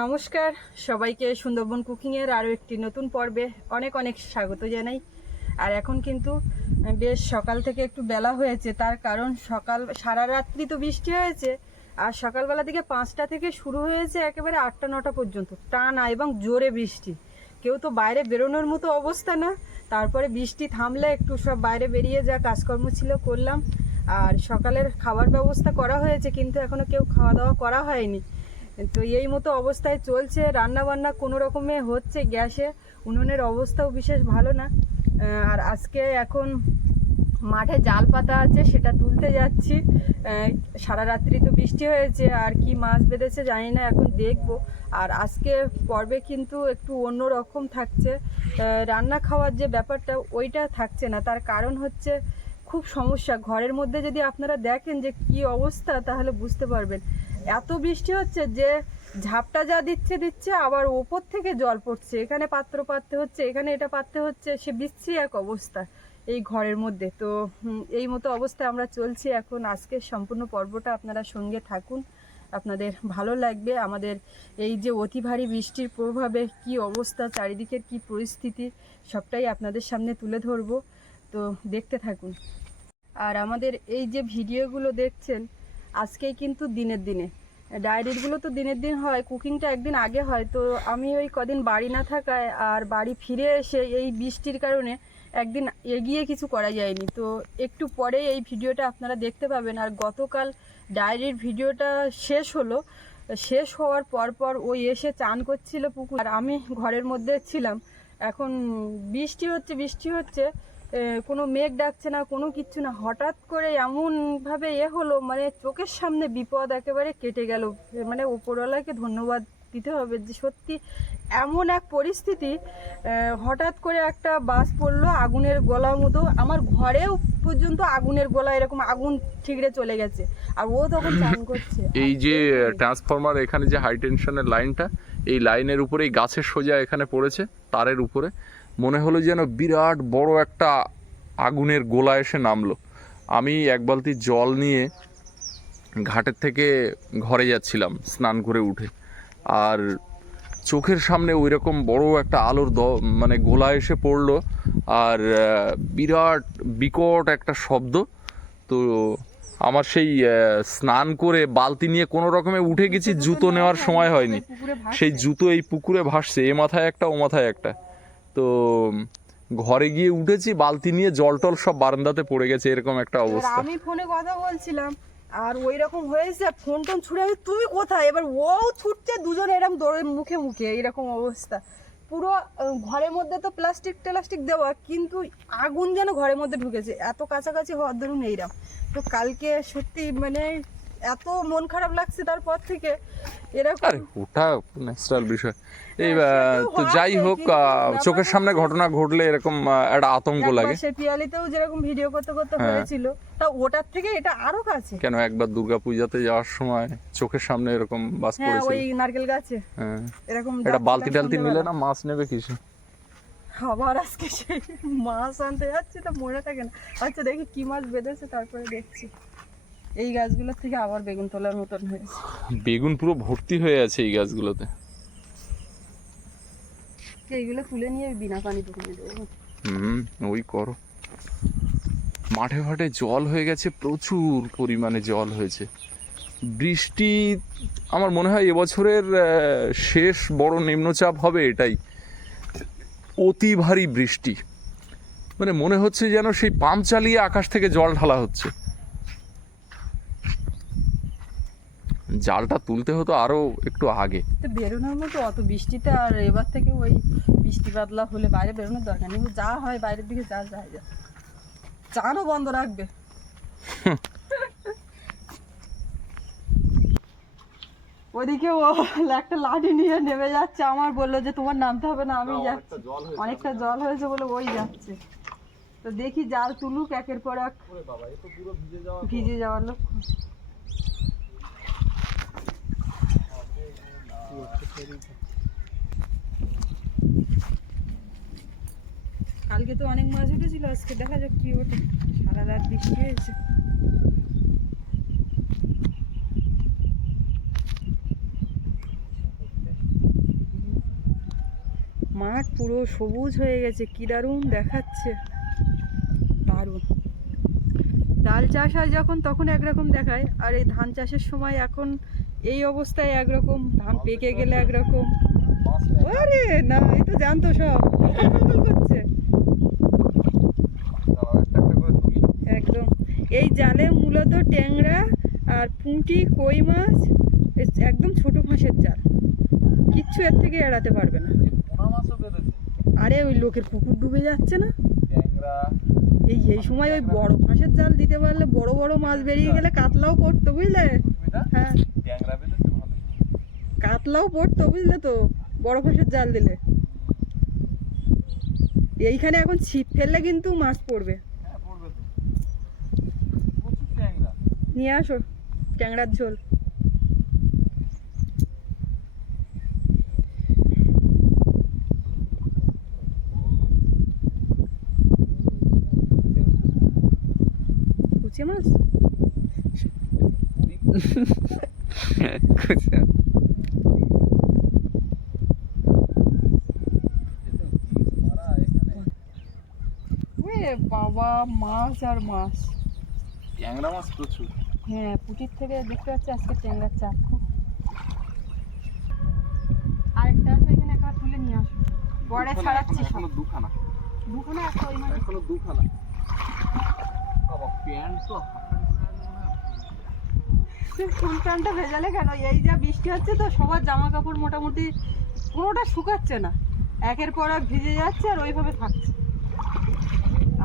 নমস্কার সবাইকে সুন্দরবন কুকিংয়ের আরও একটি নতুন পর্বে অনেক অনেক স্বাগত জানাই। আর এখন কিন্তু বেশ সকাল থেকে একটু বেলা হয়েছে, তার কারণ সকাল সারা রাত্রি তো বৃষ্টি হয়েছে। আর সকালবেলা দিকে 5টা থেকে শুরু হয়েছে একেবারে 8টা-9টা পর্যন্ত টানা এবং জোরে বৃষ্টি। কেউ তো বাইরে বেরোনোর মতো অবস্থা না। তারপরে বৃষ্টি থামলে একটু সব বাইরে বেরিয়ে যা কাজকর্ম ছিল করলাম। আর সকালের খাবার ব্যবস্থা করা হয়েছে, কিন্তু এখনও কেউ খাওয়া দাওয়া করা হয়নি। তো এই মতো অবস্থায় চলছে, রান্না বান্না কোনো রকমে হচ্ছে গ্যাসে। উনুনের অবস্থাও বিশেষ ভালো না। আর আজকে এখন মাঠে জাল পাতা আছে, সেটা তুলতে যাচ্ছি। সারা রাত্রি তো বৃষ্টি হয়েছে, আর কি মাছ বেঁধেছে জানি না, এখন দেখব। আর আজকে পর্বে কিন্তু একটু অন্য রকম থাকছে, রান্না খাওয়ার যে ব্যাপারটা ওইটা থাকছে না। তার কারণ হচ্ছে খুব সমস্যা ঘরের মধ্যে। যদি আপনারা দেখেন যে কি অবস্থা তাহলে বুঝতে পারবেন। এত বৃষ্টি হচ্ছে যে ঝাপটা যা দিচ্ছে, আবার ওপর থেকে জল পড়ছে, এখানে পাত্র পাততে হচ্ছে, এখানে এটা পাততে হচ্ছে, সে বিচ্ছিরি এক অবস্থা এই ঘরের মধ্যে। তো এই মতো অবস্থায় আমরা চলছি এখন। আজকের সম্পূর্ণ পর্বটা আপনারা সঙ্গে থাকুন, আপনাদের ভালো লাগবে। আমাদের এই যে অতি ভারী বৃষ্টির প্রভাবে কি অবস্থা, চারিদিকের কি পরিস্থিতি, সবটাই আপনাদের সামনে তুলে ধরবো। তো দেখতে থাকুন। আর আমাদের এই যে ভিডিওগুলো দেখছেন, আজকেই কিন্তু দিনের দিনে, ডায়েরিগুলো তো দিনের দিন হয়, কুকিংটা একদিন আগে হয়। তো আমি ওই কদিন বাড়ি না থাকায় আর বাড়ি ফিরে এসে এই বৃষ্টির কারণে একদিন এগিয়ে কিছু করা যায়নি। তো একটু পরে এই ভিডিওটা আপনারা দেখতে পাবেন। আর গতকাল ডায়েরির ভিডিওটা শেষ হলো, শেষ হওয়ার পর ওই এসে চান করছিল পুকুর, আর আমি ঘরের মধ্যে ছিলাম। এখন বৃষ্টি হচ্ছে, কোনো মেঘ ডাকছে না, কোনো কিচ্ছু না। হঠাৎ করে এমনভাবে হলো, মানে চোখের সামনে বিপদ একেবারে কেটে গেল। মানে ওপরওয়ালাকে ধন্যবাদ দিতে হবে যে সত্যি এমন এক পরিস্থিতি। হঠাৎ করে একটা বাস পড়লো আগুনের গলা মতো, আমার ঘরেও পর্যন্ত আগুনের গলা, এরকম আগুন ঠিকরে চলে গেছে। আর ও তখন চান করছে। এই যে ট্রান্সফরমার, এখানে যে হাই টেনশনের লাইনটা, এই লাইনের উপরে এই গাছের সোজা এখানে পড়েছে, তারের উপরে মনে হলো যেন বিরাট বড় একটা আগুনের গোলা এসে নামলো। আমি এক বালতি জল নিয়ে ঘাটের থেকে ঘরে যাচ্ছিলাম স্নান করে উঠে, আর চোখের সামনে ওই রকম বড় একটা আলোর মানে গোলা এসে পড়লো, আর বিরাট বিকট একটা শব্দ। তো আমার সেই স্নান করে বালতি নিয়ে কোনো রকমে উঠে গেছি, জুতো নেওয়ার সময় হয়নি, সেই জুতো এই পুকুরে ভাসছে, এ মাথায় একটা ও মাথায় একটা। তো ঘরে গিয়ে উঠেছি, বালতি নিয়ে জল টল সব বারান্দাতে পড়ে গেছে, এরকম একটা অবস্থা। আমি ফোনে কথা বলছিলাম আর ওই রকম হয়েছে, ফোন টোন ছুড়ে তুমি কোথায়, এবার ও ছুটছে, দুজন এরকম দৌড়ে মুখে মুখে, এরকম অবস্থা পুরো। ঘরের মধ্যে তো প্লাস্টিক দেওয়া, কিন্তু আগুন যেন ঘরের মধ্যে ঢুকেছে, এত কাছাকাছি হওয়ার ধরুন এইরকম। তো কালকে সত্যি মানে এত মন খারাপ লাগছে তারপর থেকে এরকম। আরে ওটা ন্যাচারাল বিষয়। এই তো যাই হোক, চোখের সামনে ঘটনা ঘটলে এরকম একটা আতঙ্ক লাগে। সে পিয়ালিতেও যেরকম ভিডিও করতে হয়েছিল, তা ওটার থেকে এটা আরো কাছে। কেন, একবার দুর্গাপূজাতে যাওয়ার সময় চোখের সামনে এরকম বাস পড়েছিল, ওই নারকেল গাছে। হ্যাঁ, এরকম এটা বালতি টালতি নিলে না মাছ নেবে কিছু। আবার আজকে সেই মাছ আনতে যাচ্ছি, তো মনে থাকে না। আচ্ছা দেখি কি মাছ বেঁধেছে, তারপরে দেখছি। এই গাছগুলোর থেকে আবার বেগুন তোলার মতন হয়েছে, বেগুন পুরো ভর্তি হয়ে আছে এই গাছগুলোতে। এইগুলো তুলে নিয়ে বিনা পানি পুকুরে দেবো। ওই করো। মাঠে ঘাটে জল হয়ে গেছে, প্রচুর পরিমাণে জল হয়েছে। বৃষ্টি আমার মনে হয় এবছরের শেষ বড় নিম্নচাপ হবে এটাই, অতি ভারী বৃষ্টি। মানে মনে হচ্ছে যেন সেই পাম্প চালিয়ে আকাশ থেকে জল ঢালা হচ্ছে। জালটা তুলতে হতো আরো একটু আগে। তো বেরোনোর মতো অত বৃষ্টিতে, আর এবার থেকে ওই বৃষ্টি বাদলা হলে বাইরে বেরোনোর দরকার নেই, যা হয় বাইরের দিকে যা যায়, চানও বন্ধ রাখবে। ওদিকে ও একটা লাঠি নিয়ে নেমে যাচ্ছে, আমার বললো যে তোমার নামতে হবে না, আমি যাচ্ছি। অনেকটা জল হয়েছে বলে ওই যাচ্ছে। তো দেখি জাল তুলুক একের পর এক, ভিজে যাওয়ার লক্ষণ। কালকে তো অনেক মাছ উঠেছিল, আজকে দেখা যাক কি ওঠে। সারা রাত বৃষ্টি হয়েছে। মাঠ পুরো সবুজ হয়ে গেছে, কি দারুণ দেখাচ্ছে, দারুণ। ডাল চাষ হয় যখন তখন একরকম দেখায়, আর এই ধান চাষের সময় এখন এই অবস্থায় একরকম, ধান পেকে গেলে একরকম। আরে না, এই তো জানতো সব ফলফল করছে একদম। এই জালে মূলত ট্যাংরা আর পুঁটি, কই মাছ, একদম ছোট ফাঁসের জাল, কিচ্ছু এর থেকে এড়াতে পারবে না। আরে ওই লোকের পুকুর ডুবে যাচ্ছে না, এই সময় ওই বড় ফাঁসের জাল দিতে পারলে বড় বড় মাছ বেরিয়ে গেলে কাতলাও পড়তো, বুঝলে? হ্যাঁ, কাতলাও পড়তো, বুঝলে তো, বড় ফাঁসের জাল দিলে। এইখানে এখন ছিপ ফেললে কিন্তু মাছ পড়বে। নিয়ে আসো ট্যাংরার ঝোল। কুচে মাছ বাবা, মাছ আর মাছ, ট্যাংরা মাছ প্রচুর। হ্যাঁ, পুটির থেকে দেখতে পাচ্ছি আজকে ট্যাংরার চাপ খুব। আরেকটা আছে এখানে, একবার তুলে নিয়ে আসো। বড়ে ছাড়াচ্ছি সব। এখনো দুখানা একটা ওই মাছ। এখনো দুখানা। বাবা প্যান্ট তো ফুল প্যান্টটা ভেজালে কেন? এই যা বৃষ্টি হচ্ছে তো সবার জামা কাপড় মোটামুটি কোনোটা শুকাচ্ছে না, একের পর এক ভিজে যাচ্ছে আর ওইভাবে থাকছে।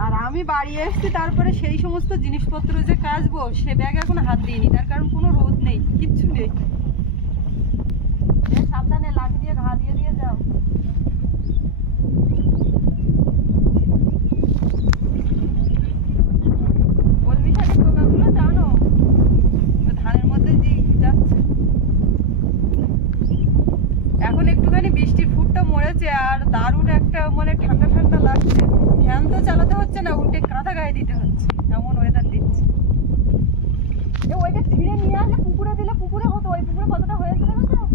আর আমি বাড়ি এসেছি, তারপরে সেই সমস্ত জিনিসপত্র যে কাচবো সে ব্যাগ এখন হাত দিইনি, তার কারণ কোনো রোদ নেই, কিচ্ছু নেই। সাবধানে লাঠি দিয়ে ঘা দিয়ে দিয়ে যাও। কলমি শাকের টোকাগুলো জানো ধানের মধ্যে যে যাচ্ছে। এখন একটুখানি বৃষ্টির ফুটটা মরেছে আর দারুণ একটা মানে ঠান্ডা ঠান্ডা লাগছে। ফ্যান তো চালাতে হচ্ছে না, উল্টে কাঁথা গায়ে দিতে হচ্ছে, এমন ওয়েদার দিচ্ছে। ওইটা ছিঁড়ে নিয়ে আসলে পুকুরে দিলে পুকুরে হতো, ওই পুকুরে কতটা হয়েছে দেখো।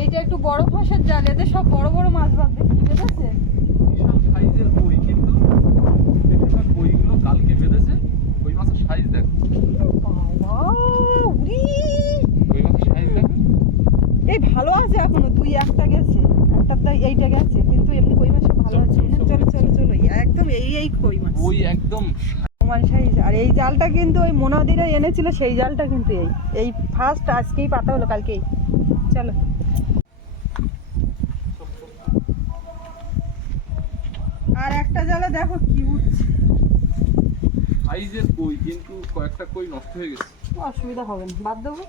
এইটা একটু বড় ফাঁসের জাল, এতে সব বড় বড় মাছ বাঁধবে, কি বেঁধেছে বিশাল সাইজের কই, কিন্তু বেশিরভাগ কইগুলো কালকে বেঁধেছে। কই মাছের সাইজ দেখো, বাবা, উরি! কই মাছের সাইজ দেখো। এই ভালো আছে, এখনো দুই একটা গেছে, একটা এইটা গেছে, কিন্তু এমনি কই মাছ সব ভালো আছে। চলো চলো চলো, একদম এই কই মাছ, ওই একদম সমান সাইজ। আর এই জালটা কিন্তু ওই মোনাদিরা এনেছিল, সেই জালটা কিন্তু এই ফার্স্ট আজকেই পাতা হলো, কালকেই। চলো আর একটা জালে দেখো কি উঠছে, সাইজের কই, কিন্তু কয়েকটা কই নষ্ট হয়ে গেছে। অসুবিধা হবে না, বাদ দেবো।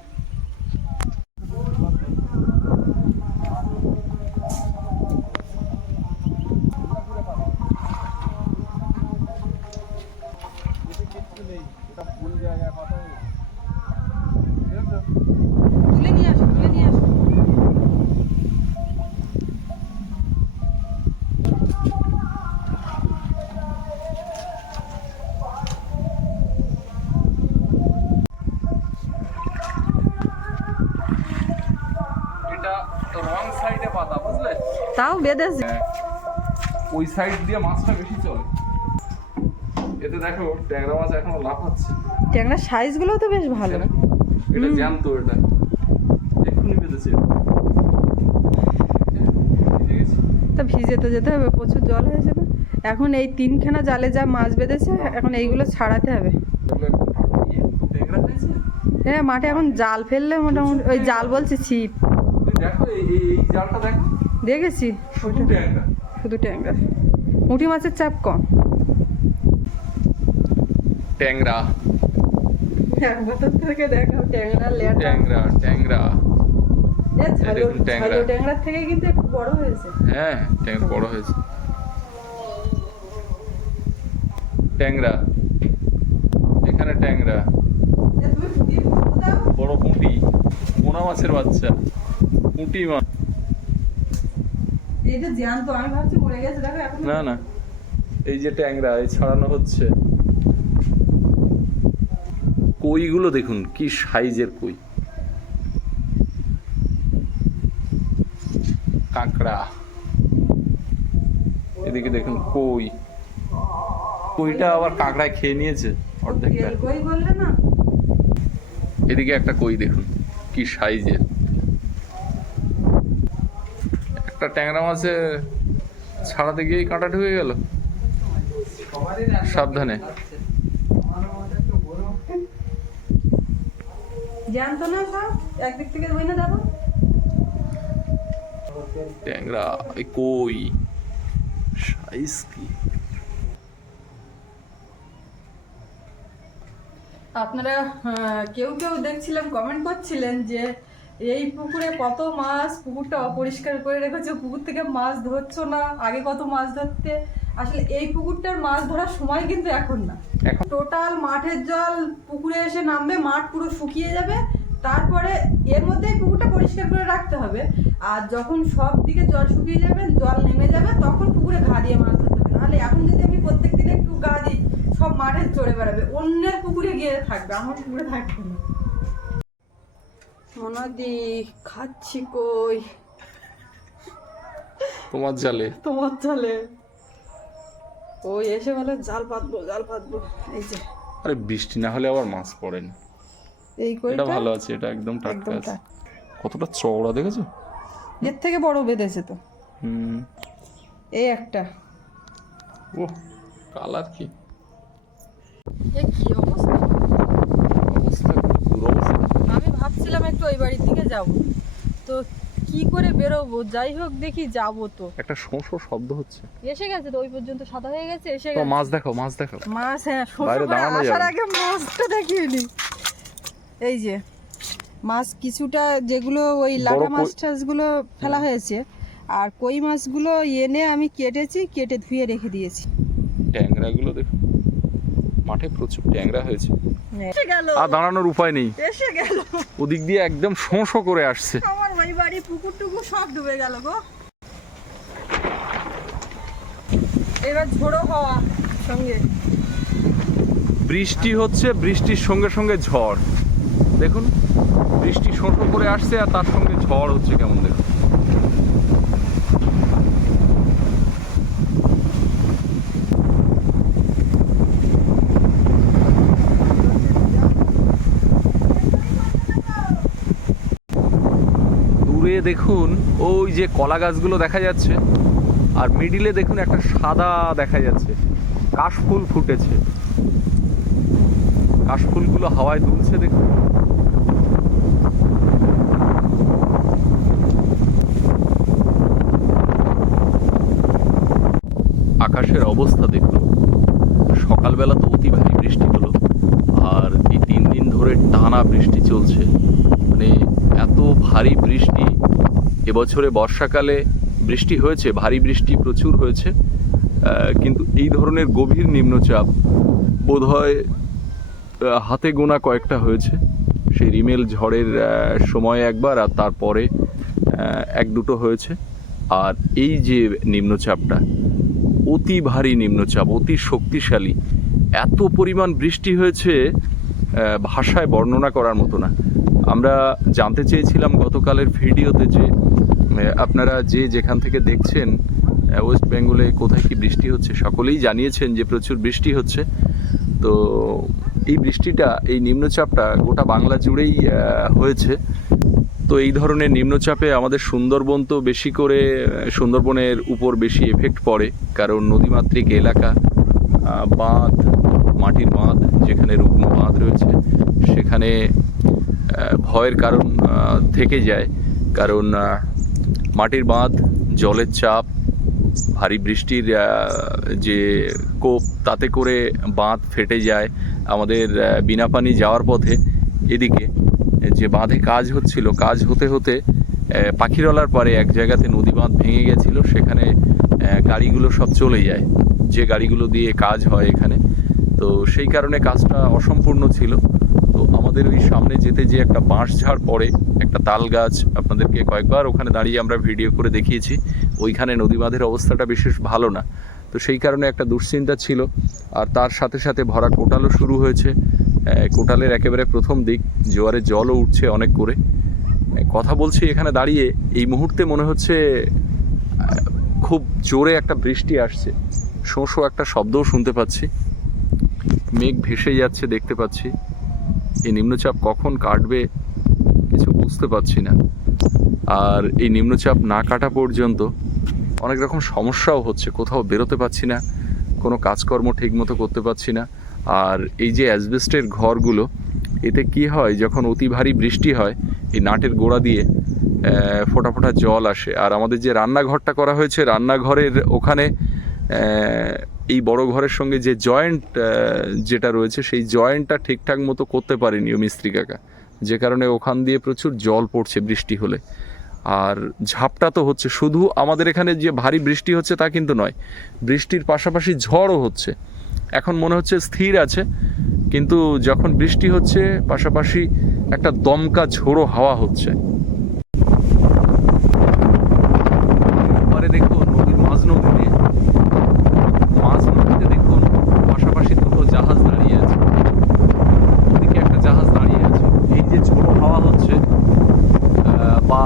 তুলে নিয়ে আসো, তুলে নিয়ে আসো। এটা রং সাইডে পাতা, বুঝলে? তাও বেঁধেছে। ওই সাইড দিয়ে মাছটা বেশি চলে। এতে দেখো ট্যাংরা মাছ এখনো লাফাচ্ছে। ট্যাংরার সাইজগুলো তো বেশ ভালো। এটা জ্যান্ত, এটা এক্ষুনি বেঁধেছে। তা ভিজে তো যেতে হবে, প্রচুর জল হয়েছে তো। এখন এই তিনখানা জালে যা মাছ বেঁধেছে, এখন এইগুলো ছাড়াতে হবে। ট্যাংরা খাইছে? হ্যাঁ, মাঠে এখন জাল ফেললে মোটামুটি, ওই জাল বলছে ছিপ। তুমি দেখো এই জালটা দেখো, দেখেছি, শুধু ট্যাংরা। শুধু ট্যাংরা, পুঁটি মাছের চাপ কম। ট্যাংরা থেকে দেখো ট্যাংরা, ট্যাংরা ট্যাংরা ট্যাংরার থেকে কিন্তু একটু বড় হয়েছে। হ্যাঁ, ট্যাংরা বড় হয়েছে। ট্যাংরা, এখানে ট্যাংরা, বড় পুঁটি, পোনা মাছের বাচ্চা, পুঁটি মাছ। এই যে জ্যান্ত, আমি ভাবছি মরে গেছে, দেখো এখন। না না, এই যে ট্যাংরা, এই ছাড়ানো হচ্ছে। কইগুলো দেখুন কি সাইজের কই, কাঁকড়া, এদিকে দেখুন কই, কইটা আবার কাঁকড়ায় খেয়ে নিয়েছে অর্ধেকটা। কই বললে না? এদিকে একটা কই দেখুন কি সাইজের, একটা ট্যাংরা মাছে ছাড়াতে গিয়েই কাঁটা ঢুকে গেল। সাবধানে। জানতো না সব একদিক থেকে ধরে না যাবো। ট্যাংরা, এই কই সাইজ কি! আপনারা কেউ কেউ দেখছিলাম কমেন্ট করছিলেন যে এই পুকুরে কত মাছ, পুকুরটা অপরিষ্কার করে রেখেছে, পুকুর থেকে মাছ ধরছো না, আগে কত মাছ ধরতে। আসলে এই পুকুরটার মাছ ধরার সময় কিন্তু এখন না। এখন টোটাল মাঠের জল পুকুরে এসে নামবে, মাঠ পুরো শুকিয়ে যাবে, তারপরে এর মধ্যেই পুকুরটা পরিষ্কার করে রাখতে হবে। আর যখন সব দিকে জল শুকিয়ে যাবে, জল নেমে যাবে, তখন পুকুরে ঘা দিয়ে মাছ ধরতে হবে। নাহলে এখন যদি আমি প্রত্যেকদিন একটু গা দিই, সব মাঠে চড়ে বেড়াবে, অন্যের পুকুরে গিয়ে থাকবে, আমার পুকুরে থাকবে না। মনাদি খাচ্ছি কই তোমার জালে, তোমার জালে। ওই এসে বলে জাল পাতবো জাল পাতবো। এই যে আরে বৃষ্টি না হলে আবার মাছ পড়ে না। এই এটা কইটা ভালো আছে, এটা একদম টাটকা একদম আছে। কতটা চওড়া দেখেছো? এর থেকে বড় বেঁধেছে তো। হুম। এই একটা। ও কালার কি এ কি অবস্থা! অবস্থা, দুরবস্থা। আমি ভাবছিলাম একটু ওই বাড়ির দিকে যাব, তো কি করে বেরোবো? যাই হোক দেখি যাবো তো। একটা শোঁ শোঁ শব্দ হচ্ছে। এসে গেছে তো, ওই পর্যন্ত সাদা হয়ে গেছে, এসে তো গেছে। মাছ দেখাও, মাছ দেখাও। মাছ, হ্যাঁ, বাইরে দাঁড়ানো আসার যাবে। আগে মাছটা দেখিয়ে নি। এই যে মাছ কিছুটা, যেগুলো ওই লাটা মাছ টাছগুলো ফেলা হয়েছে, আর কই মাছগুলো এনে আমি কেটেছি, কেটে ধুয়ে রেখে দিয়েছি। ট্যাংরা গুলো দেখুন, মাঠে প্রচুর ট্যাংরা হয়েছে। এসে গেল, আর দাঁড়ানোর উপায় নেই, এসে গেল। ওদিক দিয়ে একদম শোঁ শোঁ করে আসছে। আমার ওই বাড়ি পুকুর টুকুর সব ডুবে গেল গো। এবার ঝোড়ো হওয়া সঙ্গে বৃষ্টি হচ্ছে, বৃষ্টির সঙ্গে সঙ্গে ঝড়। দেখুন বৃষ্টি শোঁ শোঁ করে আসছে, আর তার সঙ্গে ঝড় হচ্ছে কেমন দেখুন। দূরে দেখুন ওই যে কলা গাছগুলো দেখা যাচ্ছে, আর মিডিলে দেখুন একটা সাদা দেখা যাচ্ছে, কাশফুল ফুটেছে। কাশফুলগুলো হাওয়ায় দুলছে দেখুন। আকাশের অবস্থা দেখুন, সকালবেলা তো অতি ভারী বৃষ্টি হলো, আর এই 3 দিন ধরে টানা বৃষ্টি চলছে। মানে এত ভারী বৃষ্টি, এবছরে বর্ষাকালে বৃষ্টি হয়েছে, ভারী বৃষ্টি প্রচুর হয়েছে, কিন্তু এই ধরনের গভীর নিম্নচাপ বোধহয় হাতে গোনা কয়েকটা হয়েছে। সেই রিমেল ঝড়ের সময় একবার, আর তারপরে 1-2টো হয়েছে। আর এই যে নিম্নচাপটা অতি ভারী নিম্নচাপ, অতি শক্তিশালী, এত পরিমাণ বৃষ্টি হয়েছে ভাষায় বর্ণনা করার মতো না। আমরা জানতে চেয়েছিলাম গতকালের ভিডিওতে যে আপনারা যে যেখান থেকে দেখছেন ওয়েস্ট বেঙ্গলে কোথায় কি বৃষ্টি হচ্ছে, সকলেই জানিয়েছেন যে প্রচুর বৃষ্টি হচ্ছে। তো এই বৃষ্টিটা, এই নিম্নচাপটা গোটা বাংলা জুড়েই হয়েছে। তো এই ধরনের নিম্নচাপে আমাদের সুন্দরবন তো বেশি করে, সুন্দরবনের উপর বেশি এফেক্ট পড়ে, কারণ নদীমাতৃক এলাকা, বাঁধ, মাটির বাঁধ, যেখানে রুগ্ন বাঁধ রয়েছে সেখানে ভয়ের কারণ থেকে যায়। কারণ মাটির বাঁধ, জলের চাপ, ভারী বৃষ্টির যে কোপ, তাতে করে বাঁধ ফেটে যায়। আমাদের বিনাপানি যাওয়ার পথে এদিকে যে বাঁধে কাজ হচ্ছিল, কাজ হতে হতে পাখিরালয়ার পারে এক জায়গাতে নদী বাঁধ ভেঙে গেছিল, সেখানে গাড়িগুলো সব চলে যায়, যে গাড়িগুলো দিয়ে কাজ হয় এখানে। তো সেই কারণে কাজটা অসম্পূর্ণ ছিল। তো আমাদের ওই সামনে যেতে যে একটা বাঁশ ঝাড় পড়ে, একটা তাল গাছ, আপনাদেরকে কয়েকবার ওখানে দাঁড়িয়ে আমরা ভিডিও করে দেখিয়েছি, ওইখানে নদী বাঁধের অবস্থাটা বিশেষ ভালো না। তো সেই কারণে একটা দুশ্চিন্তা ছিল। আর তার সাথে সাথে ভরা কোটালও শুরু হয়েছে। কোটালের একেবারে প্রথম দিক, জোয়ারের জলও উঠছে অনেক করে। কথা বলছি এখানে দাঁড়িয়ে, এই মুহূর্তে মনে হচ্ছে খুব জোরে একটা বৃষ্টি আসছে, শোঁ শোঁ একটা শব্দও শুনতে পাচ্ছি, মেঘ ভেসে যাচ্ছে দেখতে পাচ্ছি। এই নিম্নচাপ কখন কাটবে কিছু বুঝতে পারছি না। আর এই নিম্নচাপ না কাটা পর্যন্ত অনেক রকম সমস্যাও হচ্ছে, কোথাও বেরোতে পারছি না, কোনো কাজকর্ম ঠিকমতো করতে পারছি না। আর এই যে অ্যাসবেস্টের ঘরগুলো, এতে কি হয়, যখন অতি ভারী বৃষ্টি হয় এই নাটের গোড়া দিয়ে ফোঁটা ফোঁটা জল আসে। আর আমাদের যে রান্নাঘরটা করা হয়েছে, রান্নাঘরের ওখানে এই বড় ঘরের সঙ্গে যে জয়েন্ট যেটা রয়েছে, সেই জয়েন্টটা ঠিকঠাক মতো করতে পারেনি ও মিস্ত্রি কাকা, যে কারণে ওখান দিয়ে প্রচুর জল পড়ছে বৃষ্টি হলে। আর ঝাপটা তো হচ্ছে, শুধু আমাদের এখানে যে ভারী বৃষ্টি হচ্ছে তা কিন্তু নয়, বৃষ্টির পাশাপাশি ঝড়ও হচ্ছে। এখন মনে হচ্ছে স্থির আছে, কিন্তু যখন বৃষ্টি হচ্ছে পাশাপাশি একটা দমকা ঝোড়ো হাওয়া হচ্ছে। দেখুন নদীর মাঝ নদীতে দেখুন পাশাপাশি দুটো জাহাজ দাঁড়িয়ে আছে, ওদিকে একটা জাহাজ দাঁড়িয়ে আছে। এই যে ঝোড়ো হাওয়া হচ্ছে বা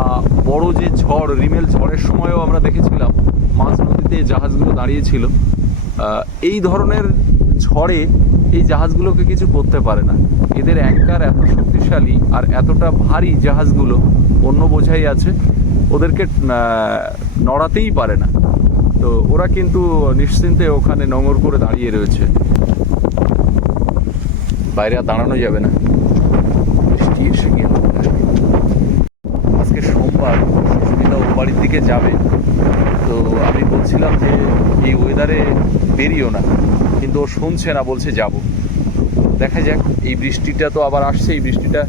বড় যে ঝড়, রিমেল ঝড়ের সময়ও আমরা দেখেছিলাম মাঝ নদীতে জাহাজগুলো দাঁড়িয়েছিল। এই ধরনের ঝড়ে এই জাহাজগুলোকে কিছু করতে পারে না, এদের অ্যাঙ্কার এত শক্তিশালী আর এতটা ভারী জাহাজগুলো, অন্য বোঝাই আছে, ওদেরকে নড়াতেই পারে না। তো ওরা কিন্তু নিশ্চিন্তে ওখানে নোঙর করে দাঁড়িয়ে রয়েছে, বাইরে আর দাঁড়ানো যাবে না, বৃষ্টি এসে গিয়ে। আজকে সোমবার, সুস্মিতা ও বাড়ির দিকে যাবে, তো আমি বলছিলাম যে এই ওয়েদারে বেরিও না, কিন্তু ও শুনছে না, বলছে যাব। দেখা যাক, এই বৃষ্টিটা তো আবার আসছে, এই বৃষ্টিটা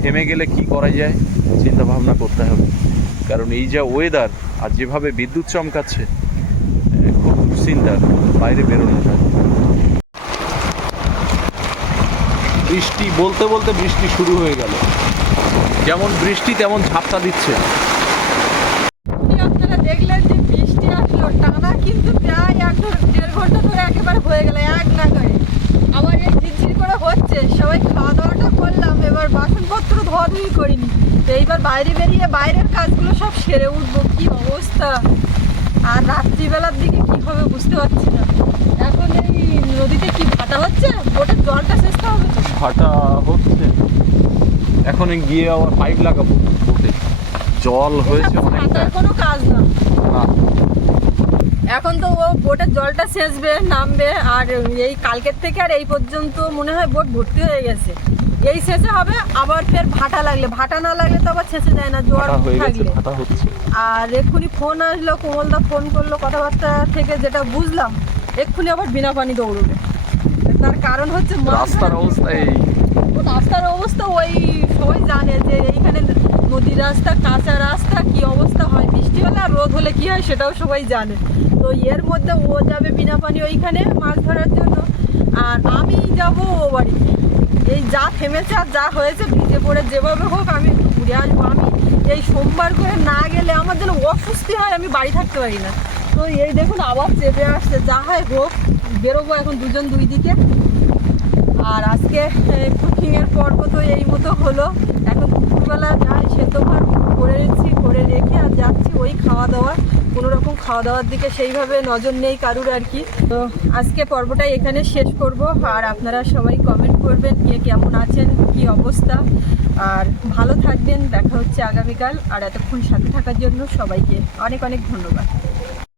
থেমে গেলে কি করা যায় চিন্তা ভাবনা করতে হবে। কারণ এই যা ওয়েদার আর যেভাবে বিদ্যুৎ চমকাচ্ছে, খুব দুশ্চিন্তার, বাইরে বেরোনোটা। বৃষ্টি বলতে বলতে বৃষ্টি শুরু হয়ে গেল, যেমন বৃষ্টি তেমন ঝাপটা দিচ্ছে। আপনারা দেখলেন যে বৃষ্টি আসলো টানা, কিন্তু প্রায় 1-1.5 ঘন্টা ধরে একেবারে হয়ে গেল এক নাগাড়ে। আবার এই ঝিরঝির করে হচ্ছে, সবাই খাওয়া দাওয়াটা করলাম, এবার বাসনপত্র ধোয়াধুয়ি করিনি। তো এইবার বাইরে বেরিয়ে বাইরের কাজগুলো সব সেরে উঠবো, কি অবস্থা। আর রাত্রিবেলার দিকে কি হবে বুঝতে পারছি না। এখন এই নদীতে কি ভাটা হচ্ছে, বোটের জলটা শেষ হবে। ভাটা হচ্ছে, এখন গিয়ে আবার পাইপ লাগাবো বোটে, জল হয়েছে অনেকটা। কোনো কাজ না, এখন তো ও বোটের জলটা সেচবে, নামবে। আর এই কালকের থেকে আর এই পর্যন্ত মনে হয় বোট ভর্তি হয়ে গেছে। এই শেষে হবে, আবার ফের ভাটা লাগলে, ভাটা না লাগলে তো আবার শেষে যায় না, জোয়ার থাকলে। আর এক্ষুনি ফোন আসলো, কোমলদা ফোন করলো, কথাবার্তা থেকে যেটা বুঝলাম এক্ষুনি আবার বিনা পানি দৌড়বে। তার কারণ হচ্ছে রাস্তার অবস্থা। রাস্তার অবস্থা ওই সবাই জানে যে এইখানে নদীর রাস্তা, কাঁচা রাস্তা, কি অবস্থা হয় বৃষ্টি হলে, আর রোদ হলে কি হয় সেটাও সবাই জানে। তো এর মধ্যে ও যাবে বিনা পানি ওইখানে মাছ ধরার জন্য, আর আমি যাব ও বাড়িতে। এই যা থেমেছে আর যা হয়েছে, ভিজে পড়ে যেভাবে হোক আমি একটু ঘুরে আসবো। আমি এই সোমবার করে না গেলে আমার যেন অস্বস্তি হয়, আমি বাড়ি থাকতে পারি না। তো এই দেখুন আবার চেপে আসছে, যা হয় হোক, বেরোবো এখন দুজন দুই দিকে। আর আজকে কুকিংয়ের পর্ব তো এই মতো হলো। এখন দুপুরবেলা যাই সেদ্ধ ভাত করেছি, করে রেখে আর যাচ্ছি ওই খাওয়া দাওয়া, কোনো রকম খাওয়া দাওয়ার দিকে সেইভাবে নজর নেই কারুর আর কি। তো আজকে পর্বটা এখানে শেষ করব। আর আপনারা সবাই কমেন্ট করবেন কে কেমন আছেন, কি অবস্থা, আর ভালো থাকবেন। দেখা হচ্ছে আগামীকাল। আর এতক্ষণ সাথে থাকার জন্য সবাইকে অনেক অনেক ধন্যবাদ।